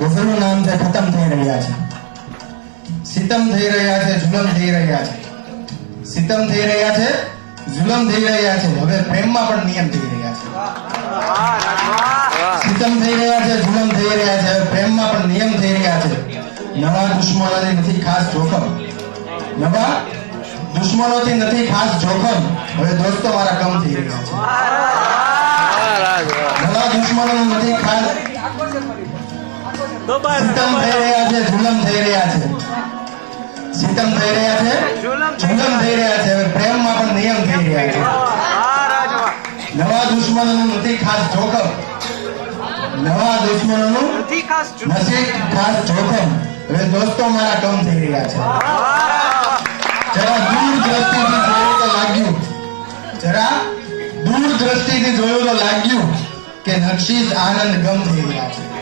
ગઝલનું નામ છે, ખતમ થઈ રહ્યા છે. સિતમ થઈ રહ્યા છે, જુલમ થઈ રહ્યા છે. સિતમ થઈ રહ્યા છે, જુલમ થઈ રહ્યા છે. હવે પ્રેમમાં પણ નિયમ થઈ રહ્યા છે. સિતમ થઈ રહ્યા છે, જુલમ થઈ રહ્યા છે. હવે પ્રેમમાં પણ નિયમ થઈ રહ્યા છે. નવા દુશ્મનોથી નથી ખાસ જોખમ. નવા દુશ્મનોથી નથી ખાસ જોખમ. હવે દોસ્તો, મારા કમ થઈ રહ્યા છે. નવા દુશ્મનો નથી ખાસ સિતમ થઈ રહ્યા છે જુલમ થઈ રહ્યા છે. સિતમ થઈ રહ્યા છે જુલમ થઈ રહ્યા છે. પ્રેમમાં પણ નિયમ થઈ રહ્યા છે. નવા દુશ્મનોનું નથી ખાસ જોખમ. નવા દુશ્મનોનું નથી ખાસ જોખમ. હવે દોસ્તો મારા કમ થઈ રહ્યા છે. જરા દૂર દ્રષ્ટિથી જોયું તો લાગ્યું. જરા દૂર દ્રષ્ટિથી જોયું તો લાગ્યું કે નક્ષીસ આનંદ ગમ થઈ રહ્યા છે.